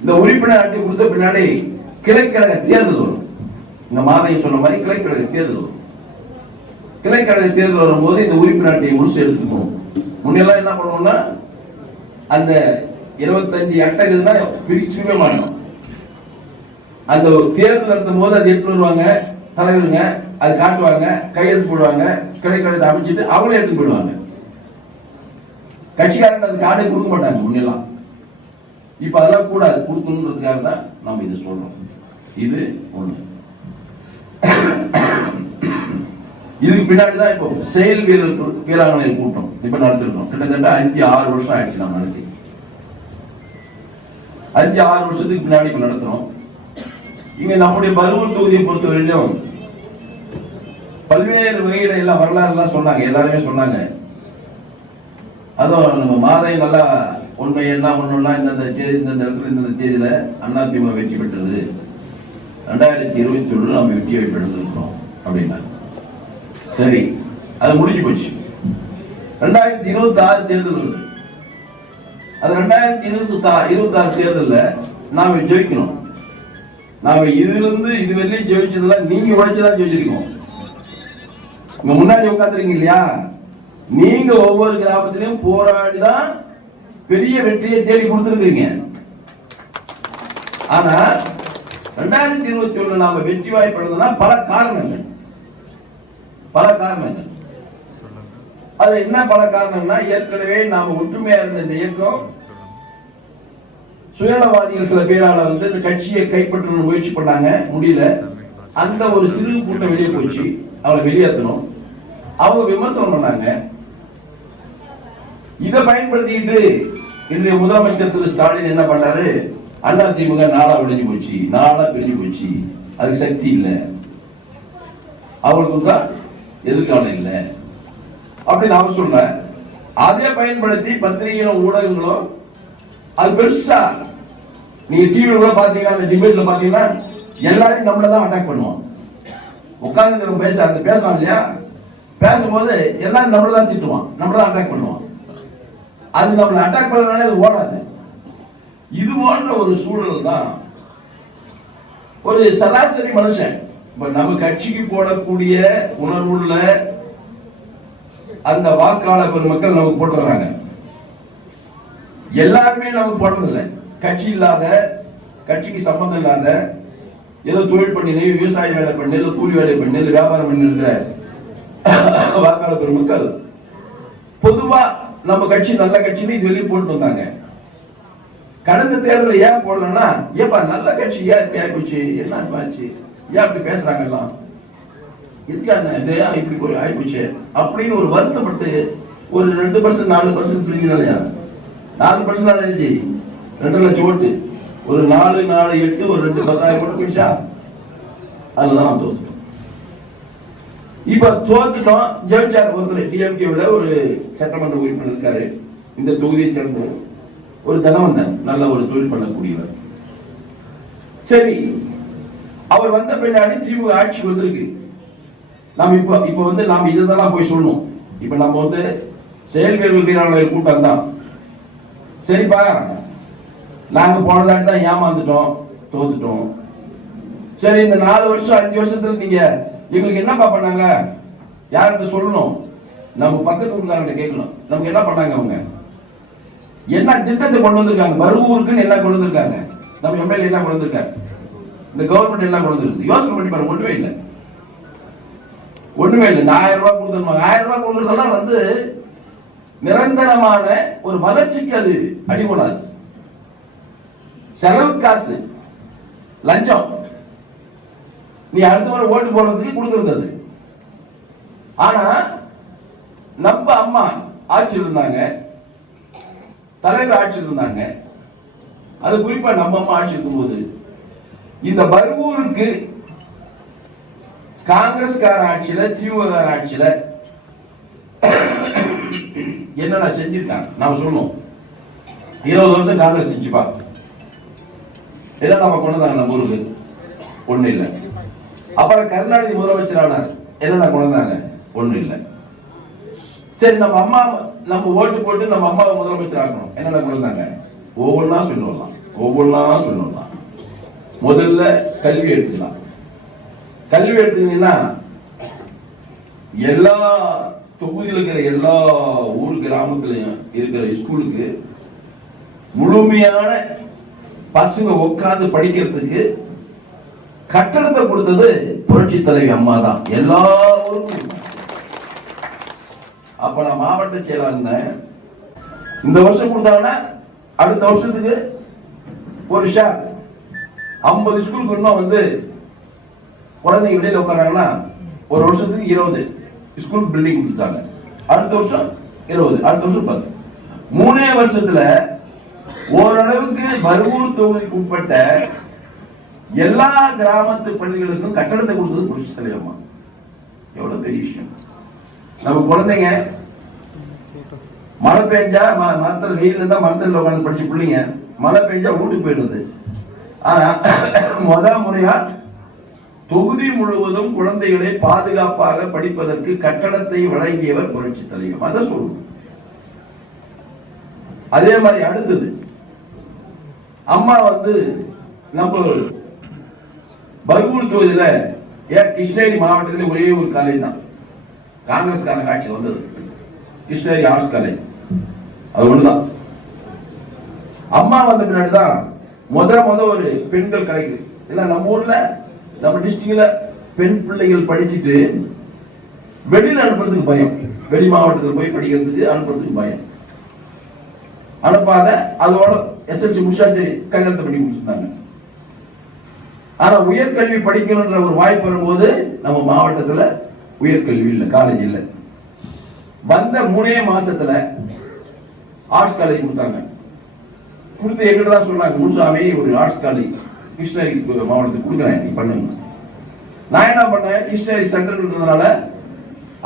இந்த உறுப்பினர் அட்டை கொடுத்த பின்னாடி கிளைக்கழக தேர்தல் வரும். இந்த மாதையை சொன்ன மாதிரி கிளைக்கழக தேர்தல் வரும். கிளைக்கழக தேர்தல் வரும்போது இந்த உறுப்பினர் அட்டையை முழுசு எடுத்துக்கணும். முன்னெல்லாம் என்ன பண்ணுவோம்னா அந்த இருபத்தஞ்சு அட்டைகள்னா பிரிச்சுக்கவே மாட்டோம். அந்த தேர்தல் நடத்தும் போது அது எடுத்து வருவாங்க தலைவருங்க அது காட்டுவாங்க கையெழுத்து போடுவாங்க கிளைக்கழகத்தை அமைச்சிட்டு அவங்களே எடுத்து போயிடுவாங்க. கட்சிக்காரன் அது கார்டே கொடுக்க மாட்டாங்க முன்னெல்லாம். இப்ப அதெல்லாம் கூடாது. கொடுக்கணுன்றதுக்காக தான் நம்ம இதை சொல்றோம். இது ஒண்ணு. இதுக்கு பின்னாடி தான் இப்போ செயல் வீரர் வீராங்கனை கூட்டம் இப்ப நடத்திருக்கோம். கிட்டத்தட்ட அஞ்சு ஆறு வருஷம் ஆயிடுச்சு நம்ம நடத்தி. அஞ்சு ஆறு வருஷத்துக்கு பின்னாடி இப்ப நடத்துறோம். இங்க நம்முடைய பருவூர் தொகுதியை பொறுத்தவரையிலும் பல்வேறு வகையில எல்லாம் வரலாறு எல்லாம் சொன்னாங்க. எல்லாருமே சொன்னாங்க. அதுவும் நம்ம மாதை நல்லா உண்மை என்ன ஒண்ணுன்னா இந்தந்த தேதி இந்தந்த இடத்துல இந்தந்த தேதியில அதிமுக வெற்றி பெற்றது. ரெண்டாயிரத்தி இருபத்தி ஒண்ணு நம்ம வெற்றி பெற்றிருக்கிறோம் அப்படின்னா. சரி அது முடிஞ்சு போச்சு. ரெண்டாயிரத்தி இருபத்தி ஆறு தேர்தல் வருது. அது ரெண்டாயிரத்தி இருபத்தி இருபத்தி ஆறு தேர்தலில் நாம ஜெயிக்கணும். நாம இதுல இருந்து இது வரையிலும் ஜெயிச்சதெல்லாம் நீங்க உழைச்சுதான் ஜெயிச்சிருக்கோம். இங்க முன்னாடி உட்காந்துருங்க இல்லையா? நீங்க ஒவ்வொரு கிராமத்திலையும் போராடி தான் பெரிய வெற்றியை தேடி கொடுத்துருக்கீங்க ஆனா ரெண்டாயிரத்தி இருபத்தி ஒண்ணு நாம வெற்றி வாய்ப்படுறதுனா பல காரணங்கள். பல காரணங்கள். அது என்ன பல காரணம்னா ஏற்கனவே நாம ஒற்றுமையா இருந்த இந்த இயக்கம் சுயநலவாதிகள் சில பேரால வந்து இந்த கட்சியை கைப்பற்றணும் முயற்சி பண்ணாங்க. முடியல. அந்த ஒரு சிறு கூட்டம் வெளியே போச்சு. அவளை வெளியேற்றணும் அவங்க விமர்சனம் பண்ணாங்க. இதை பயன்படுத்திக்கிட்டு இன்றைய முதலமைச்சர் திரு ஸ்டாலின் என்ன பண்ணாரு? அண்ணா திமுக நாளா விளைஞ்சு போச்சு நாளா பிரிஞ்சு போச்சு. அதுக்கு சக்தி இல்லை. அவங்களுக்கு தான் எதிர்காலம் இல்லை. அப்படின்னு அவர் சொன்ன அதை பயன்படுத்தி பத்திரிகைகளும் ஊடகங்களும் அது பெருசா நீங்க டிவியில் கூட பாத்தீங்கன்னா அந்த டிபேட்ல பாத்தீங்கன்னா எல்லாரையும் நம்மள தான் அட்டாக் பண்ணுவோம் உட்கார்ந்து பேச அந்த பேசலாம் இல்லையா? பேசும்போது எல்லாரும் நம்மள தான் திட்டுவான். நம்மள தான் அட்டாக் பண்ணுவான். அது நம்மளை அட்டாக் பண்ணுறதுனால அது ஓடாது. இது போன்ற ஒரு சூழல் தான் ஒரு சராசரி மனுஷன். இப்போ நம்ம கட்சிக்கு போடக்கூடிய உணர்வுள்ள அந்த வாக்காளர் பெருமக்கள் நமக்கு போட்டுறாங்க. எல்லாருமே நமக்கு போடுறதில்லை. கட்சி இல்லாத கட்சிக்கு சம்மந்தம் இல்லாத ஏதோ தொழில் பண்ணி விவசாய வேலை பண்ணி இல்லை கூலி வேலை பண்ணி இல்லை வியாபாரம் பண்ணி இருக்கிற வாக்காளர் பெருமக்கள் பொதுவா நம்ம கட்சி நல்ல கட்சின்னு இது வெளியே போட்டு வந்தாங்க. கடந்த தேர்தலில் ஏன் போடலன்னா ஏப்பா நல்ல கட்சி ஏன் இப்படி ஆயிப்போச்சு? என்ன ஆச்சு? ஏன் அப்படி பேசுறாங்க எல்லாம்? இதுக்கான இது ஏன் இப்படி போய் ஆயிப்போச்சு? அப்படின்னு ஒரு வருத்தப்பட்டு ஒரு ரெண்டு பர்சன்ட் நாலு பர்சன்ட் பிரிஞ்சினாலயா நாலு பர்சன்ட் நினைச்சு ரெண்டு லட்சம் ஓட்டு. ஒரு நாலு நாலு எட்டு ஒரு ரெண்டு பத்தாயிரம் ஓட்டு போயிடுச்சா அதுதான் நான் இப்ப தோத்துட்டோம். ஜெயிச்சார் ஒருத்தர் டிஎம்கேவில் ஒரு சட்டமன்ற உறுப்பினர் இருக்காரு. இந்த தொகுதியை சேர்ந்த ஒரு தனவந்தன் நல்ல ஒரு தொழில் பண்ணக்கூடியவர். சரி அவர் வந்த பின்னாடி திமுக ஆட்சி வந்திருக்கு. நாம் இப்போ இப்போ வந்து நாம் இதெல்லாம் போய் சொல்லணும். இப்போ நம்ம வந்து செயல்கள் வீரர்கள் வீராளர்கள் கூட்டம் தான். சரிப்பா நாங்க போனதாட்டி தான் ஏமாந்துட்டோம் தோத்துட்டோம். சரி இந்த நாலு வருஷம் அஞ்சு வருஷத்துல நீங்க எங்களுக்கு என்னப்பா பண்ணாங்க? யார்கிட்ட சொல்லணும்? நம்ம பக்கத்து வீட்டுக்காரங்க கேட்கணும். நமக்கு என்ன பண்ணாங்க அவங்க? என்ன திட்டத்தை கொண்டு வந்திருக்காங்க? பருவூருக்குன்னு எல்லாம் கொண்டு வந்திருக்காங்க? நம்ம எம்எல்ஏ எல்லாம் கொண்டு வந்திருக்காரு? இந்த கவர்மெண்ட் எல்லாம் கொண்டு வந்திருக்கு யோசனை பண்ணி பாருங்க ஒண்ணுமே இல்லை. ஒண்ணுமே இல்லை. இந்த ஆயிரம் ரூபாய் கொடுத்துருவாங்க ஆயிரம் ரூபாய் கொடுக்குறதெல்லாம் வந்து நிரந்தரமான ஒரு வளர்ச்சிக்கு அது அடிபடாது. செலவு காசு. லஞ்சம். நீ அடுத்த முறை ஓட்டு போடுறதுக்கு கொடுத்துருந்தது ஆனா நம்ம அம்மா ஆட்சியில் இருந்தாங்க. தலைவர் ஆட்சியில் இருந்தாங்க. அது குறிப்பா நம்ம அம்மா ஆட்சி இருக்கும்போது. இந்த பர்வூருக்கு காங்கிரஸ்கார ஆட்சியில திமுக ஆட்சியில என்னடா செஞ்சிருக்காங்க நாம சொல்லுவோம். இருபது வருஷம் காங்கிரஸ் செஞ்சுப்பா என்ன நம்ம கொண்டதாங்க நம்ம ஊருக்கு. ஒண்ணு இல்லை. அப்புறம் கருணாநிதி முதலமைச்சர் ஆனார் என்னென்ன குழந்தாங்க ஒண்ணு இல்லை. சரி நம்ம அம்மா நம்ம ஓட்டு போட்டு நம்ம அம்மாவை முதலமைச்சர் ஆக்கணும். என்னென்ன குழந்தாங்க ஒவ்வொன்றா சொல்லலாம் ஒவ்வொன்றா சொல்லலாம் முதல்ல கல்வி எடுத்துக்கலாம். கல்வி எடுத்தீங்கன்னா எல்லா தொகுதியில் இருக்கிற எல்லா ஊர் கிராமத்துலயும் இருக்கிற ஸ்கூலுக்கு முழுமையான பசங்க உட்காந்து படிக்கிறதுக்கு கட்டணத்தை கொடுத்தது புரட்சி தலைவி அம்மா தான் எல்லா ஊருக்கும் அப்ப நான் மாவட்ட செயலாளர் இருந்தேன் இந்த வருஷம் கொடுத்தாங்கன்னா அடுத்த வருஷத்துக்கு ஒரு ஷேர் ஐம்பது ஸ்கூலுக்கு இன்னும் வந்து குழந்தைங்க வெளியில உட்காராங்கன்னா ஒரு வருஷத்துக்கு இருபது ஸ்கூல் பில்டிங் கொடுத்தாங்க. அடுத்த வருஷம் இருபது அடுத்த வருஷம் பத்து. மூணே வருஷத்துல ஓரளவுக்கு பருவூர் தொகுதிக்கு உட்பட்ட எல்லா கிராமத்து பள்ளிகளுக்கும் கட்டடத்தை கொடுத்தது புரட்சி தலைவர்மா எவ்வளவு பெரிய விஷயம். நம்ம குழந்தைங்க மழை பெஞ்சா மரத்தில் வெயில் இருந்தா மரத்தில் உட்காந்து படிச்ச பிள்ளைங்க மழை பெஞ்சா வீட்டுக்கு போயிடுது ஆனா முத முறையா தொகுதி முழுவதும் குழந்தைகளை பாதுகாப்பாக படிப்பதற்கு கட்டடத்தை வழங்கியவர் புரட்சி தலைவர் அதை சொல்லணும் அதே மாதிரி அடுத்தது அம்மா வந்து நம்ம பர்கூர் தொகுதியில ஏன் கிருஷ்ணகிரி மாவட்டத்தில் ஒரே ஒரு காலேஜ் தான். காங்கிரஸ்கான காட்சி வந்தது. Krishnagiri arts college. அது ஒண்ணுதான். அம்மா வந்த பின்னாடி தான் முத முத ஒரு பெண்கள் கலைக்கு இல்லை நம்ம ஊர்ல நம்ம டிஸ்ட்ரிக்ட்ல பெண் பிள்ளைகள் படிச்சுட்டு வெளியில அனுப்புறதுக்கு பயம். வெளி மாவட்டத்தில் போய் படிக்கிறதுக்கு அனுப்புறதுக்கு பயம். அனுப்பாத அதோட எஸ்எல்சி முடிச்சா சரி கல்யாணத்தை பண்ணி கொடுத்துருந்தாங்க ஆனா உயர்கல்வி படிக்கணுன்ற ஒரு வாய்ப்பு வரும்போது நம்ம மாவட்டத்துல உயர்கல்வி இல்லை காலேஜ் இல்லை. வந்த மூணே மாசத்துல ஆர்ட்ஸ் காலேஜ் கொடுத்தாங்க. கொடுத்து எங்கிட்ட தான் சொன்னாங்க முன்சாமி ஒரு ஆர்ட்ஸ் காலேஜ் கிருஷ்ணகிரி மாவட்டத்துக்கு கொடுக்குறேன் நீ பண்ணுங்க. நான் என்ன பண்ணேன் கிருஷ்ணகிரி சென்டர்ன்றதுனால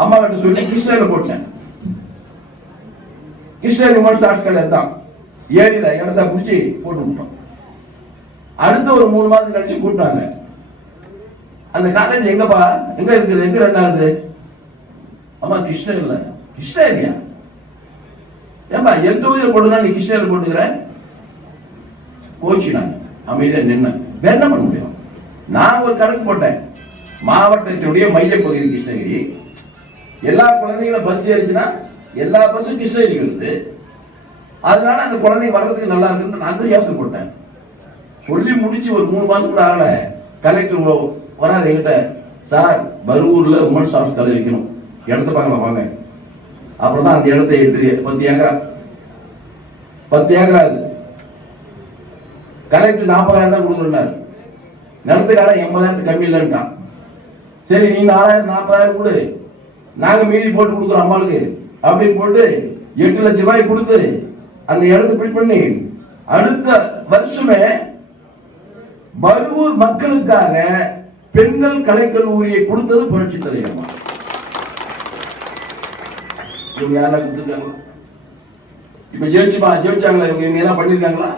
அம்மா கிட்ட சொல்லி கிருஷ்ணகிரியில் போட்டேன். கிருஷ்ணகிரி உமன்ஸ் ஆர்ட்ஸ் காலேஜ் தான். ஏரியில இடத்த குடிச்சு போட்டு விட்டோம். அடுத்த ஒரு மூணு மாதம் கழிச்சு கூப்பிட்டாங்க அந்த காலேஜ் எங்கப்பா? எங்க இருக்குது? எங்க ரெண்டாவது? ஆகுது அம்மா கிருஷ்ணகிரில. கிருஷ்ணகிரியா? ஏம்பா எந்த ஊரில் போட்டுனா நீ கிருஷ்ணகிரி போட்டுக்கிற? கோச்சினாங்க அமைதியா நின்ன. வேற என்ன பண்ண முடியும்? நான் ஒரு கணக்கு போட்டேன். மாவட்டத்தினுடைய மையப்பகுதி கிருஷ்ணகிரி. எல்லா குழந்தைங்களும் பஸ் ஏறிச்சுன்னா எல்லா பஸ்ஸும் கிருஷ்ணகிரி வருது. அதனால அந்த குழந்தைங்க வர்றதுக்கு நல்லா இருக்குன்னு நான் அந்த யோசனை போட்டேன். சொல்லி முடிச்சு ஒரு மூணு மாசம் கூட ஆகல. கலெக்டர் வராரு என்கிட்ட சார் பருவூர்ல உமன்ஸ் ஆர்ட்ஸ் காலேஜ் வைக்கணும். இடத்த பார்க்கலாம் வாங்க. அப்புறம் தான் அந்த இடத்த எடுத்து பத்து ஏக்கரா பத்து ஏக்கரா அது. கலெக்டர் நாற்பதாயிரம் தான் கொடுக்குறாரு நிலத்துக்காரன் எண்பதாயிரத்து கம்மி இல்லைன்ட்டான். சரி நீ நாலாயிரம் நாற்பதாயிரம் கொடு. நாங்க மீதி போட்டு கொடுக்குறோம் அம்மாளுக்கு. அப்படின்னு போட்டு எட்டு லட்சம் ரூபாய் கொடுத்து அந்த இடத்த பில் பண்ணி அடுத்த வருஷமே பருவூர் மக்களுக்காக பெண்கள் கலைக்கல்லூரியை கொடுத்தது புரட்சி தலைவர்மா இவங்க யாரா கொடுத்துருக்காங்களா இப்ப ஜெயிச்சுமா ஜெயிச்சாங்களா? இவங்க இவங்க என்ன பண்ணிருக்காங்களா?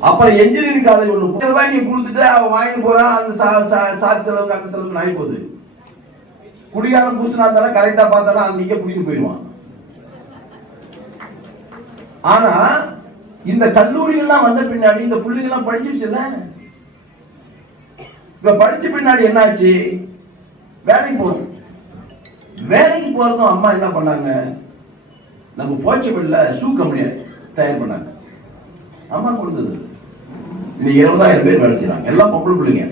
அப்புறம் என்ஜினியரிங் காலேஜ் ஒன்று முப்பது ரூபாய் நீ கொடுத்துட்டு அவன் வாங்கிட்டு போறான். அந்த சா- சா- சார்ஜ் செலவுக்கு அந்த செலவுக்கு நாய் போகுது. குடிகாரம் பூசினா இருந்தாலும் கரெக்டா பார்த்தாலும் அந்த இங்கே பிடிக்கிட்டு போயிடுவான். ஆனா இந்த கல்லூரிகள்லாம் வந்த பின்னாடி இந்த பிள்ளைங்கள்லாம் படிச்சிருச்சுல்ல? இப்ப படிச்ச பின்னாடி என்னாச்சு? வேலைக்கு போகணும். வேலைக்கு போறதும் அம்மா என்ன பண்ணாங்க? நம்ம போச்சபடியில் ஷூ கம்பெனியை தயார் பண்ணாங்க. அம்மா கொடுத்தது. இன்னைக்கு இருபதாயிரம் பேர் வேலை செய்யறாங்க எல்லாம் பொம்பளை பிள்ளைங்க.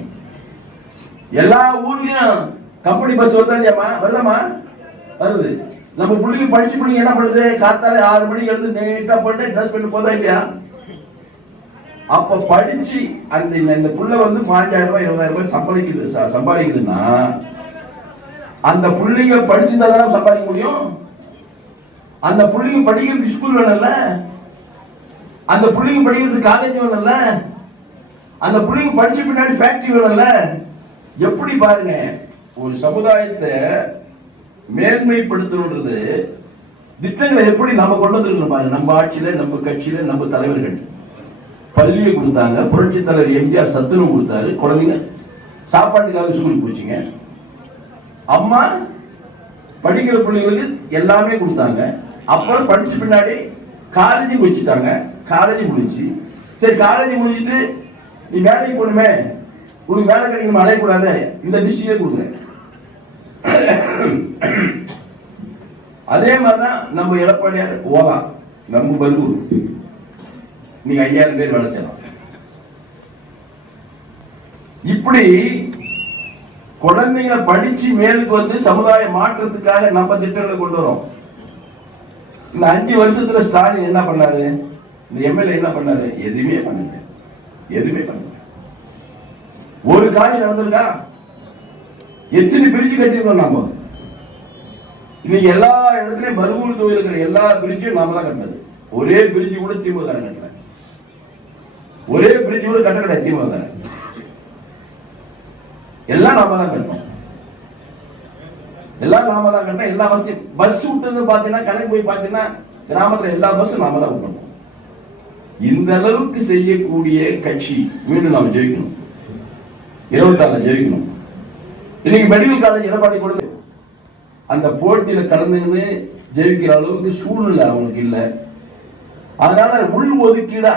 எல்லா ஊர்லயும் கம்பெனி பஸ் வருதாம்மா? வருதாமா வருது. நம்ம பிள்ளைங்க படிச்சு பிள்ளைங்க என்ன பண்ணுது? காத்தால ஆறு மணிக்கு எழுந்து நீட்டா போட்டு ட்ரெஸ் பண்ணி போதா இல்லையா? அப்ப படிச்சு அந்த இந்த- புள்ள வந்து பாஞ்சாயிரம் ரூபாய் இருபதாயிரம் ரூபாய் சம்பாதிக்குது. சம்பாதிக்குதுன்னா அந்த பிள்ளைங்க படிச்சிருந்தா தானே சம்பாதிக்க முடியும்? அந்த பிள்ளைங்க படிக்கிறதுக்கு ஸ்கூல் வேணும்ல? அந்த பிள்ளைங்க படிக்கிறதுக்கு காலேஜ் வேணும்ல? அந்த பிள்ளைங்க படிச்ச பின்னாடி ஃபேக்டரி வேணும்ல? எப்படி பாருங்க ஒரு சமுதாயத்தை மேன்மைப்படுத்தணுன்றது திட்டங்களை எப்படி நம்ம கொண்டு வந்திருக்கணும் பாருங்க. நம்ம ஆட்சியில நம்ம கட்சியில நம்ம தலைவர்கள். பள்ளியை கொடுத்தாங்க. புரட்சி தலைவர் எம்ஜிஆர் சத்துணவு கொடுத்தாரு. குழந்தைங்க சாப்பாட்டுக்காக ஸ்கூலுக்கு போச்சுங்க அம்மா படிக்கிற பிள்ளைங்களுக்கு எல்லாமே கொடுத்தாங்க. அப்புறம் படிச்ச பின்னாடி காலேஜுக்கு வச்சுட்டாங்க. காலேஜ் முடிஞ்சு. சரி காலேஜ் முடிஞ்சிட்டு நீ வேலைக்கு போகணுமே. உனக்கு வேலை கிடைக்கணும் அலையக்கூடாது. இந்த டிஸ்ட்ரிக்டே கொடுக்குறேன். அதே மாதிரிதான் நம்ம எடப்பாடியார் ஓலா நம்ம பர்கூர் நீங்க ஐயாயிரம் பேர் வேலை செய்யலாம். இப்படி குழந்தைங்களை படிச்சு மேலுக்கு வந்து சமுதாய மாற்றத்துக்காக நம்ம திட்டங்களை கொண்டு வரோம். இந்த அஞ்சு வருஷத்துல ஸ்டாலின் என்ன பண்ணாரு? இந்த எம்எல்ஏ என்ன பண்ணாரு? எதுவுமே பண்ணல. எதுவுமே பண்ணல. ஒரு காரியம் நடந்திருக்கா? எத்தனை பிரிட்ஜ் கட்டிருக்கோம் நாம? இன்னைக்கு எல்லா இடத்துலயும் பருவூர் தொகுதியில் இருக்கிற எல்லா பிரிட்ஜும் நாம தான் கட்டினது. ஒரே பிரிட்ஜ் கூட திமுக கட்டல. ஒரே பிரிட்ஜ் கூட கட்ட கிடையாது திமுக எல்லாம் நாம தான் கட்டணும். எல்லாம் நாம தான் கட்டணும். எல்லா வசதியும் பஸ் விட்டது பாத்தீங்கன்னா கணக்கு போய் பாத்தீங்கன்னா கிராமத்துல எல்லா பஸ்ஸும் நாம தான் விட்டணும் இந்த அளவுக்கு செய்யக்கூடிய கட்சி மீண்டும் நாம ஜெயிக்கணும். இருபத்தாறுல ஜெயிக்கணும். இன்னைக்கு மெடிக்கல் காலேஜ் எடப்பாடி கொடுங்க அந்த போட்டியில கலந்துன்னு ஜெயிக்கிற அளவுக்கு சூழ்நிலை அவனுக்கு இல்லை. அதனால உள் ஒதுக்கீடா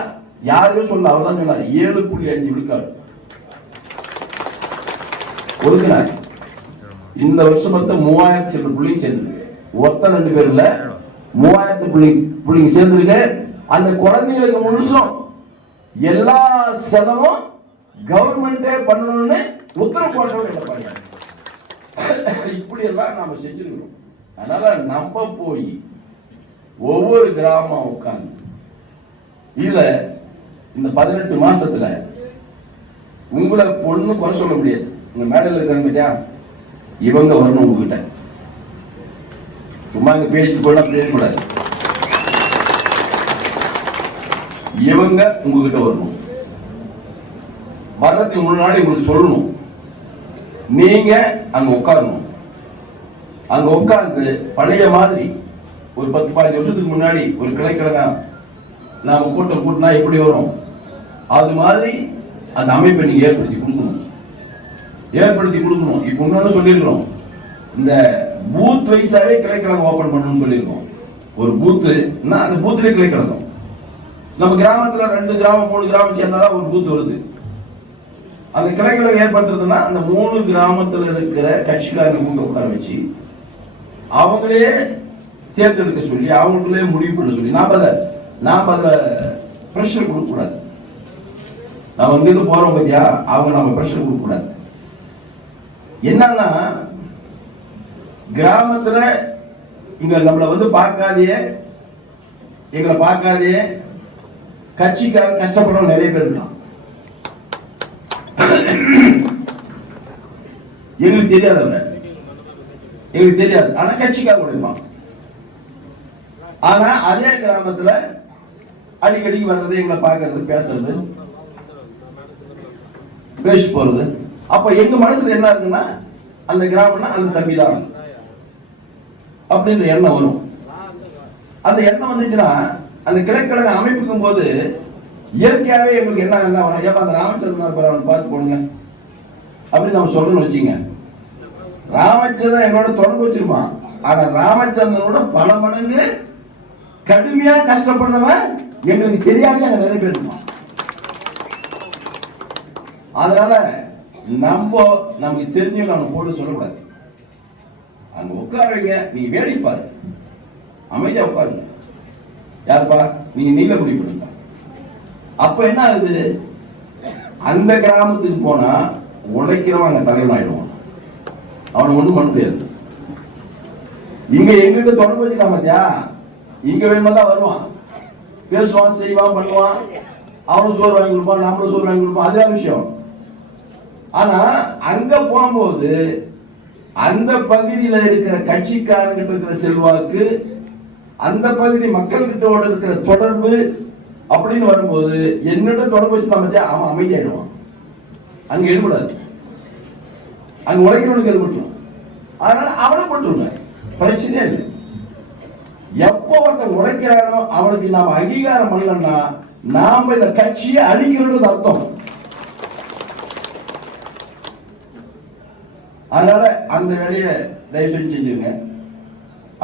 யாருமே சொல்ல அவர் தான் சொன்னார் ஏழு புள்ளி அஞ்சு விழுக்காடு. ஒதுக்கினார். இந்த வருஷம் மொத்தம் மூவாயிரத்தி சில புள்ளிங்க சேர்ந்துருக்கு. ஒத்த ரெண்டு இல்ல. மூவாயிரத்து புள்ளி புள்ளிங்க சேர்ந்துருக்கு. அந்த குழந்தைங்களுக்கு முழுசும் எல்லா செலவும் கவர்மெண்டே பண்ணணும்னு உத்தரவு போட்டவர் பண்ணுறாங்க இப்படி எல்லாம் நாம செஞ்சிருக்கணும் அதனால நம்ம போய் ஒவ்வொரு கிராமம் உட்காந்து இல்ல இந்த பதினெட்டு மாசத்துல உங்களை பொண்ணு குறை சொல்ல முடியாது. உங்க மேடையில் இருக்காங்க பத்தியா? இவங்க வரணும் உங்ககிட்ட. சும்மா இங்க பேசிட்டு போனா கூடாது. இவங்க உங்ககிட்ட வரணும். வர்றதுக்கு முன்னாடி உங்களுக்கு சொல்லணும். நீங்க அங்க உட்காரணும். அங்க உட்கார்ந்து பழைய மாதிரி ஒரு பத்து பதினஞ்சு வருஷத்துக்கு முன்னாடி ஒரு கிளைக்கழகம் நாம கூட்டம் கூட்டினா எப்படி வரும்? அது மாதிரி அந்த அமைப்பை நீங்க ஏற்படுத்தி கொடுக்கணும். ஏற்படுத்தி கொடுக்கணும். இப்ப இன்னொன்னு சொல்லியிருக்கிறோம். இந்த பூத் வைஸாவே கிளைக்கழகம் ஓபன் பண்ணணும்னு சொல்லியிருக்கோம். ஒரு பூத்து அந்த பூத்துலேயே கிளைக்கழகம் நம்ம கிராமத்துல ரெண்டு கிராமம் மூணு கிராமம் சேர்ந்தாதான் ஒரு பூத் வருது. அந்த கிளைகளை ஏற்படுத்துறதுன்னா அந்த மூணு கிராமத்தில் இருக்கிற கட்சிக்காரங்க கொண்டு உட்கார வச்சு அவங்களே தேர்ந்தெடுக்க சொல்லி அவங்களுக்குள்ளே முடிவு பண்ண சொல்லி நாம அதை நாம அதுல ப்ரெஷர் கொடுக்க கூடாது நம்ம இங்கிருந்து போறோம் பத்தியா? அவங்க நம்ம ப்ரெஷர் கொடுக்க கூடாது என்னன்னா கிராமத்துல இங்க நம்மளை வந்து பார்க்காதே எங்களை பார்க்காதே கட்சிக்காரன் கஷ்டப்படுறவங்க நிறைய பேர் இருக்கலாம் எங்களுக்கு தெரியாது அவரை. எங்களுக்கு தெரியாது. ஆனா கட்சிக்காக உழைப்பான். ஆனா அதே கிராமத்துல அடிக்கடி வர்றது எங்களை பார்க்கறது பேசுறது பேசி போறது. அப்ப எங்க மனசுல என்ன இருக்குன்னா அந்த கிராமம்னா அந்த தம்பி தான் அப்படின்ற எண்ணம் வரும். அந்த எண்ணம் வந்துச்சுன்னா அந்த கிளைக்கழக அமைப்புக்கும் போது இயற்கையாவே எங்களுக்கு என்ன என்ன வரும்? ஏப்பா அந்த ராமச்சந்திரன் பார்த்து போடுங்க. அப்படின்னு நம்ம சொல்லணும்னு வச்சுங்க. ராமச்சந்திரன் என்னோட தொடர்பு வச்சிருப்பான். ஆனா ராமச்சந்திரனோட பல மடங்கு கடுமையா கஷ்டப்படுறவன் எங்களுக்கு தெரியாத அங்க நிறைய பேர் இருப்பான். அதனால நம்ம நமக்கு தெரிஞ்சவங்க அவனை போட்டு சொல்லக்கூடாது. அங்க உட்காருங்க நீ வேடிப்பாரு அமைதியா உட்காருங்க. யாருப்பா? நீங்க நீல முடிவு பண்ணுங்க அப்ப என்ன ஆகுது? அந்த கிராமத்துக்கு போனா உழைக்கிறவன் அங்க தலைவன் ஆயிடுவான் அவனை ஒண்ணும் பண்ண முடியாது. இங்க எங்கிட்ட தொடர்பு வச்சுக்கலாம் பாத்தியா இங்க வேணுமா தான் வருவான். பேசுவான் செய்வான் பண்ணுவான். அவனும் சோறு வாங்கி கொடுப்பான் நாமளும் சோறு வாங்கி கொடுப்பான். அது விஷயம். ஆனா அங்க போகும்போது அந்த பகுதியில இருக்கிற கட்சிக்காரங்கிட்ட இருக்கிற செல்வாக்கு அந்த பகுதி மக்கள்கிட்டோட இருக்கிற தொடர்பு அப்படின்னு வரும்போது என்னோட தொடர்பு வச்சு நம்ம அவன் அமைதியாயிடுவான். அங்க எழுபடாது அங்க உழைக்கிறவனுக்கு ஈடுபட்டுரும் அதனால அவனை போட்டுருங்க பிரச்சனையே இல்லை. எப்போ ஒருத்தன் உழைக்கிறானோ அவனுக்கு நாம அங்கீகாரம் பண்ணலன்னா நாம இந்த கட்சியை அழிக்கிறோன்றது அர்த்தம். அதனால அந்த வேலையை தயவு செஞ்சு செஞ்சுருங்க.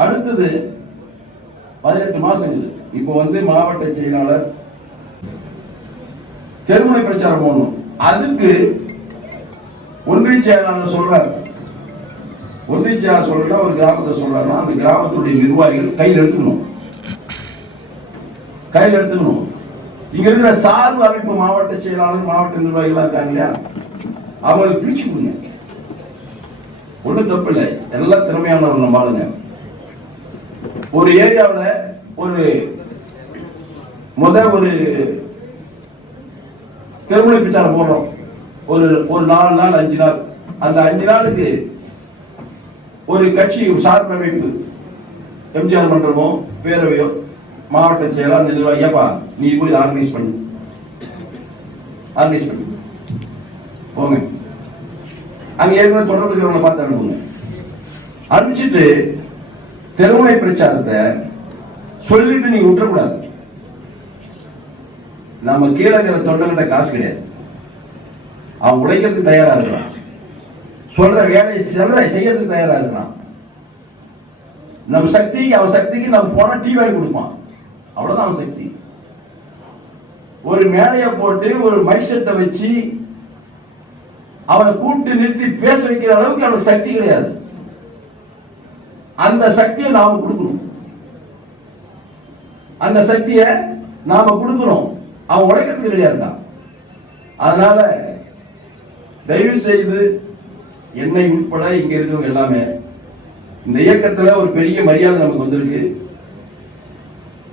அடுத்தது பதினெட்டு மாசம் இது இப்போ வந்து மாவட்ட செயலாளர் தெருமுனை பிரச்சாரம் போகணும். அதுக்கு ஒன்றிய செயலாளர் சொல்றாரு? ஒன்றிய செயலாளர் சொல்றா ஒரு கிராமத்தை சொல்றாருன்னா அந்த கிராமத்துடைய நிர்வாகிகள் கையில் எடுத்துக்கணும். கையில் எடுத்துக்கணும். இங்க இருக்கிற சார்பு அமைப்பு மாவட்ட செயலாளர் மாவட்ட நிர்வாகிகள் இருக்காங்க இல்லையா? அவங்களுக்கு பிரிச்சு கொடுங்க. ஒண்ணும் தப்பு இல்லை. எல்லாம் திறமையானவர் நம்ம ஒரு ஏரியாவில் ஒரு முத ஒரு திருமண பிரச்சாரம் போடுறோம். ஒரு ஒரு நாலு நாள் அஞ்சு நாள். அந்த அஞ்சு நாளுக்கு ஒரு கட்சி ஒரு சார்பு அமைப்பு எம்ஜிஆர் மன்றமோ பேரவையோ மாவட்ட செயலர் அந்த நிர்வாகி ஏப்பா நீ போய் ஆர்கனைஸ் பண்ணு. ஆர்கனைஸ் பண்ணு. போங்க. அங்க ஏற்கனவே தொடர்பு இருக்கிறவங்களை பார்த்து அனுப்புங்க. அனுப்பிச்சிட்டு தெருமுனை பிரச்சாரத்தை சொல்லிட்டு நீங்க விட்டுறக்கூடாது. நம்ம கீழே இருக்கிற தொண்டர்கிட்ட காசு கிடையாது. அவன் உழைக்கிறதுக்கு தயாரா இருக்கிறான். சொல்ற வேலையை செல்ல செய்யறதுக்கு தயாரா இருக்கிறான். நம்ம சக்திக்கு அவன் சக்திக்கு நம்ம போனா டீ வாங்கி கொடுப்பான். அவ்வளவுதான் அவன் சக்தி. ஒரு மேடையை போட்டு ஒரு மைக் செட்டை வச்சு அவனை கூப்பிட்டு நிறுத்தி பேச வைக்கிற அளவுக்கு அவனுக்கு சக்தி கிடையாது. அந்த சக்தியை நாம கொடுக்கணும். அந்த சக்தியை நாம கொடுக்கணும். அவன் உழைக்கிறதுக்கு ரெடியா இருந்தான் அதனால தயவு செய்து என்னை உட்பட இங்க இருக்கிறவங்க எல்லாமே இந்த இயக்கத்துல ஒரு பெரிய மரியாதை நமக்கு வந்திருக்கு.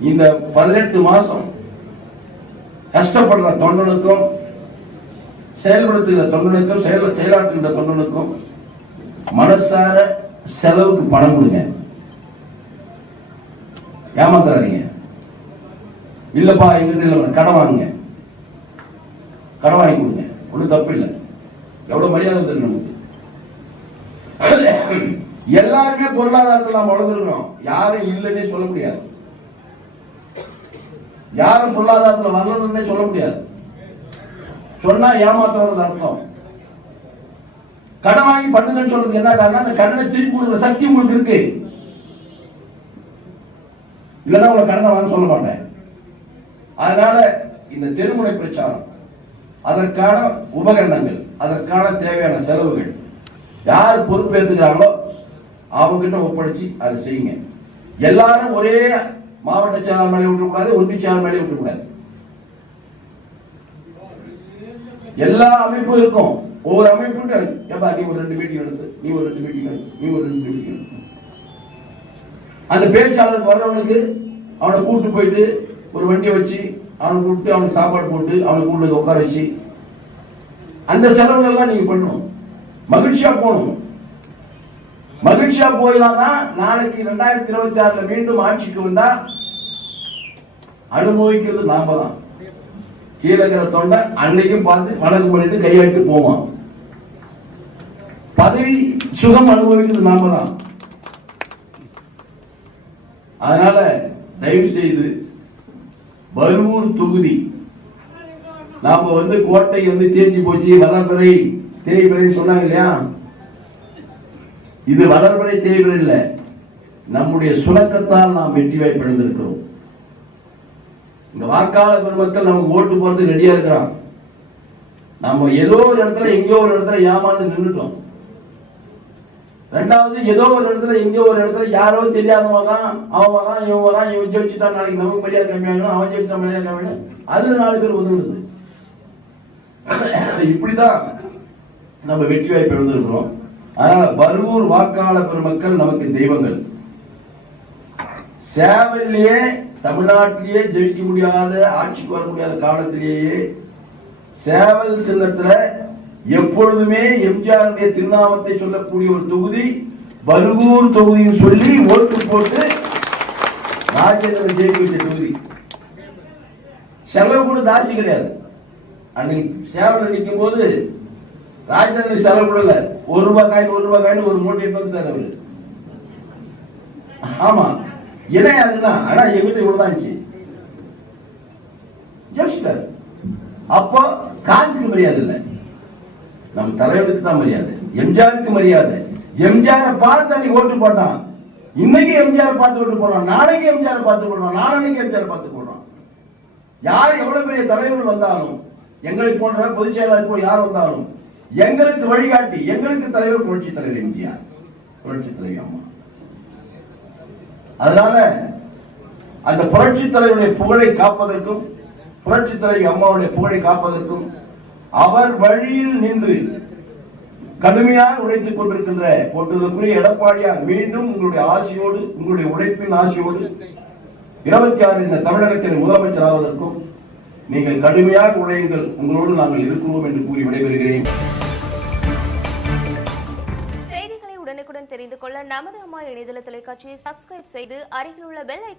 இந்த பதினெட்டு மாசம் கஷ்டப்படுற தொண்டனுக்கும் செயல்படுத்துகிற தொண்டனுக்கும் செயல் செயலாற்றுகின்ற தொண்டனுக்கும் மனசார செலவுக்கு பணம் கொடுங்க. ஏமாத்துறாதீங்க இல்லப்பா எங்கிட்ட இல்லை கடன் வாங்குங்க. கடன் வாங்கி கொடுங்க. ஒன்றும் தப்பு இல்லை. எவ்வளவு மரியாதை தெரியும் நமக்கு. எல்லாருமே பொருளாதாரத்தில் நாம் வளர்ந்துருக்கிறோம். யாரும் இல்லைன்னே சொல்ல முடியாது. யாரும் பொருளாதாரத்தில் வரலன்னே சொல்ல முடியாது. சொன்னா ஏமாத்துறது அர்த்தம். கடன் வாங்கி பண்ணுங்கன்னு சொல்றதுக்கு என்ன காரணம் அந்த கடனை திருப்பி கொடுக்குற சக்தி உங்களுக்கு இருக்கு. இல்லைன்னா உங்களை கடனை வாங்க சொல்ல மாட்டேன். அதனால இந்த தெருமுனை பிரச்சாரம் அதற்கான உபகரணங்கள் அதற்கான தேவையான செலவுகள் யார் பொறுப்பேற்றுக்கிறாங்களோ அவங்ககிட்ட ஒப்படைச்சு அதை செய்யுங்க. எல்லாரும் ஒரே மாவட்ட செயலாளர் மேலே விட்டுக்கூடாது ஒன்றிய செயலாளர் மேலே விட்டுக்கூடாது எல்லா அமைப்பும் இருக்கும். ஒவ்வொரு அமைப்பும் ஏப்பா நீ ஒரு ரெண்டு மீட்டிங் எடுத்து நீ ஒரு ரெண்டு மீட்டிங் எடுத்து நீ ஒரு ரெண்டு மீட்டிங் எடுத்து அந்த பேச்சாளர் வர்றவனுக்கு அவனை கூப்பிட்டு போயிட்டு ஒரு வண்டியை வச்சு அவனை கூப்பிட்டு அவனுக்கு சாப்பாடு போட்டு அவனை உள்ள உட்கார வச்சு அந்த செலவுகள் எல்லாம் நீங்க பண்ணணும். மகிழ்ச்சியா போகணும். மகிழ்ச்சியா போயிடாதான் நாளைக்கு ரெண்டாயிரத்தி இருபத்தி ஆறுல மீண்டும் ஆட்சிக்கு வந்தா அனுபவிக்கிறது நாம தான் கீழே இருக்கிற தொண்டை அன்னைக்கும் பார்த்து வணக்கம் பண்ணிட்டு கையாட்டு போவான். பதவி சுகம் அனுபவிக்கிறது நாம தான் அதனால தயவு செய்து பரூர் தொகுதி. நாம வந்து கோட்டை வந்து தேஞ்சி போச்சு வளர்பிறை தேய்பிறை சொன்னாங்க இல்லையா? இது வளர்பிறை தேய்பிறை இல்ல. நம்முடைய சுணக்கத்தால் நாம் வெற்றி வாய்ப்பு இழந்திருக்கிறோம். இந்த வாக்காளர் பெருமக்கள் நமக்கு ஓட்டு போறதுக்கு ரெடியா இருக்கிறான் நம்ம ஏதோ ஒரு இடத்துல எங்கேயோ ஒரு இடத்துல ஏமாந்து நின்றுட்டோம். ரெண்டாவது ஏதோ ஒரு இடத்துல எங்கேயோ ஒரு இடத்துல யாரோ தெரியாதவன் தான் அவன் வரான் இவன் வரான் இவன் ஜெயிச்சுட்டா நாளைக்கு நமக்கு மரியாதை கம்மியாகணும் அவன் ஜெயிச்சா மரியாதை கம்மியாகணும் அதுல நாலு பேர் உதவுது இப்படிதான் நம்ம வெற்றி வாய்ப்பு எழுந்திருக்கிறோம் அதனால பருவூர் வாக்காளர் பெருமக்கள் நமக்கு தெய்வங்கள். சேவல்லையே தமிழ்நாட்டிலேயே ஜெயிக்க முடியாத ஆட்சிக்கு வர முடியாத காலத்திலேயே சேவல் சின்னத்துல எப்பொழுதுமே எம்ஜிஆருடைய திருநாமத்தை சொல்லக்கூடிய ஒரு தொகுதி பருகூர் தொகுதியும் சொல்லி ஓட்டு போட்டு ராஜேந்திரன் ஜெயிக்க வச்ச தொகுதி. செலவு கூட தாசி கிடையாது. அன்னைக்கு சேவல் நிற்கும் போது ராஜேந்திரன் செலவு கூட ஒரு ரூபாய் காயின் ஒரு ரூபாய் காயின் ஒரு மூட்டை எட்டு வந்து அவர். ஆமா. என்ன யாருன்னா ஆனா எங்கிட்ட இவ்வளவுதான் இருந்துச்சு. ஜெயிச்சிட்டாரு. அப்போ காசுக்கு மரியாதை இல்லை. நம்ம தலைவருக்கு தான் மரியாதை எம்ஜிஆருக்கு மரியாதை. எம்ஜிஆரை பார்த்து அன்னைக்கு ஓட்டு போட்டான். இன்னைக்கு எம்ஜிஆர் பார்த்து ஓட்டு போடுறான். நாளைக்கு எம்ஜிஆர் பார்த்து போடுறான். நாளைக்கு எம்ஜிஆர் பார்த்து போடுறான். யார் எவ்வளவு பெரிய தலைவர்கள் வந்தாலும் எங்களை போன்ற பொதுச் செயலாளர் போல் யார் வந்தாலும் எங்களுக்கு வழிகாட்டி எங்களுக்கு தலைவர் புரட்சி தலைவர் எம்ஜிஆர். புரட்சி தலைவர் அம்மா. அதனால அந்த புரட்சி தலைவருடைய புகழை காப்பதற்கும் புரட்சி தலைவி அம்மாவுடைய புகழை காப்பதற்கும் அவர் வழியில் நின்று கடுமையாக உழைத்துக் கொண்டிருக்கின்ற போட்டதற்குரிய எடப்பாடியார் மீண்டும் உங்களுடைய ஆசையோடு உங்களுடைய உழைப்பின் ஆசையோடு இருபத்தி ஆறு இந்த தமிழகத்தின் முதலமைச்சர் ஆவதற்கும் நீங்கள் கடுமையாக உழையுங்கள். உங்களோடு நாங்கள் இருக்கிறோம் என்று கூறி விடைபெறுகிறேன். செய்திகளை உடனுக்குடன் தெரிந்து கொள்ள நமது அம்மா இணையதள தொலைக்காட்சியை சப்ஸ்கிரைப் செய்து அருகில் உள்ள பெல் ஐக்கான்